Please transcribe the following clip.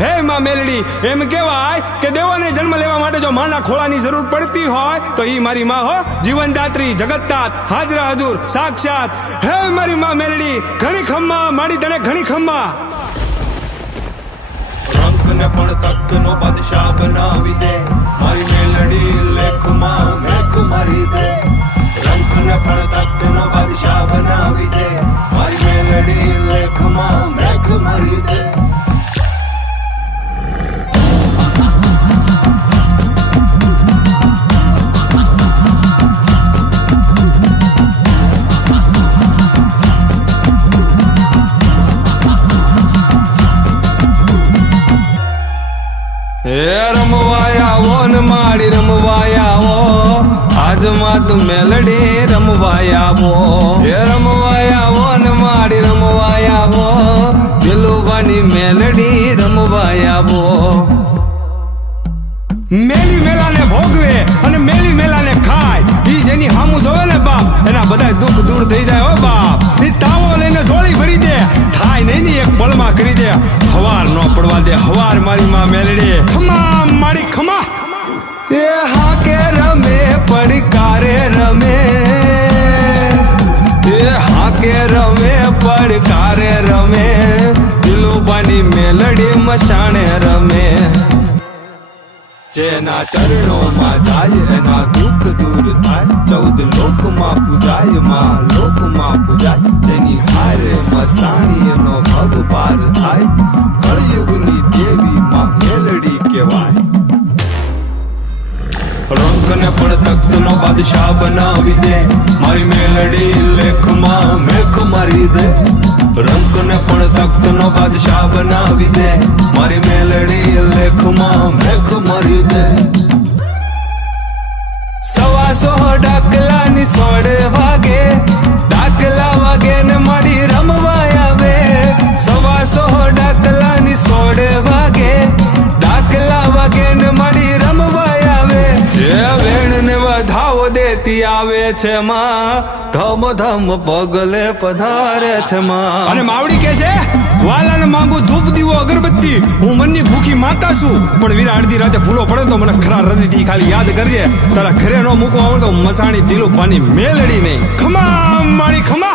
હે માં મેલડી, એમ કહેવાય કે દેવોને જન્મ લેવા માટે જો માના ખોળાની જરૂર પડતી હોય, તો ઈ મારી માં હો, જીવનદાત્રી જગતતાત હાજરા હજુર, સાક્ષાત. હે મારી માં મેલડી, ઘણી ખમ્મા માડી તને ઘણી ખમ્મા. રંકને પણ તખ્તનો બાદશાહ બનાવી દે. મારી મેલડી, લેખમાં હે રમવાયા ઓ ને રમવાયા ઓ. આજમાં તું મેલડી રમવાયા ઓ. હે રમવાયા ને માડી રમવાયા ઓ. દિલુબાની મેલડી રમવાયા ઓ. મેલી મેલાને ભોગવે અને મેલી મેલાને ખાય. ઈ જેની હામું જોવે ને બાપ, એના બધા દુઃખ દૂર થઈ જાય હો બાપ. ઈ તાવો લઈને ધોળી ભરી દે. કરી દે. હવાર ન પડવા દે. હવાર મારી માં મેલડી. ખમા, મારી, ખમા. એ હા કે રમે, પડકારે રમે. એ હા કે રમે, પડકારે રમે. દિલુબાની મેલડી મસાણે રમે. જેના ચરણોમાં જાય, એના દુઃખ દૂર થાય. ચૌદ લોકમાં પૂજાય, માં લોકમાં પૂજાય. જેની હારે મસાણી એનો ભગ પાર થાય. કળયુગની દેવી માં મેલડી કહેવાય. રંગને પણ તખ્તનો બાદશાહ બનાવી દે. મારી મેલડી લેખમાં મેખ મારી દે. રંગને પણ તખ્તનો બાદશાહ બનાવી દે. સવાસો ડાકલાની સોળ વાગે વધાવો આવે છે માં. ધમ ધમ પગલે પધારે છે માં. અને માવડી કે છે, વાલાને માંગુ ધૂપ દીવો અગરબત્તી. હું મનની ભૂખી માતા છું. પણ વીરા અડધી રાતે ભૂલો પડે તો મને ખરા હૃદયથી ખાલી યાદ કરજે. તારા ઘરે નો મૂકવા આવડતો મસાણી મસાણી પાણી મેલડી નહીં. ખમા, મારી ખમા.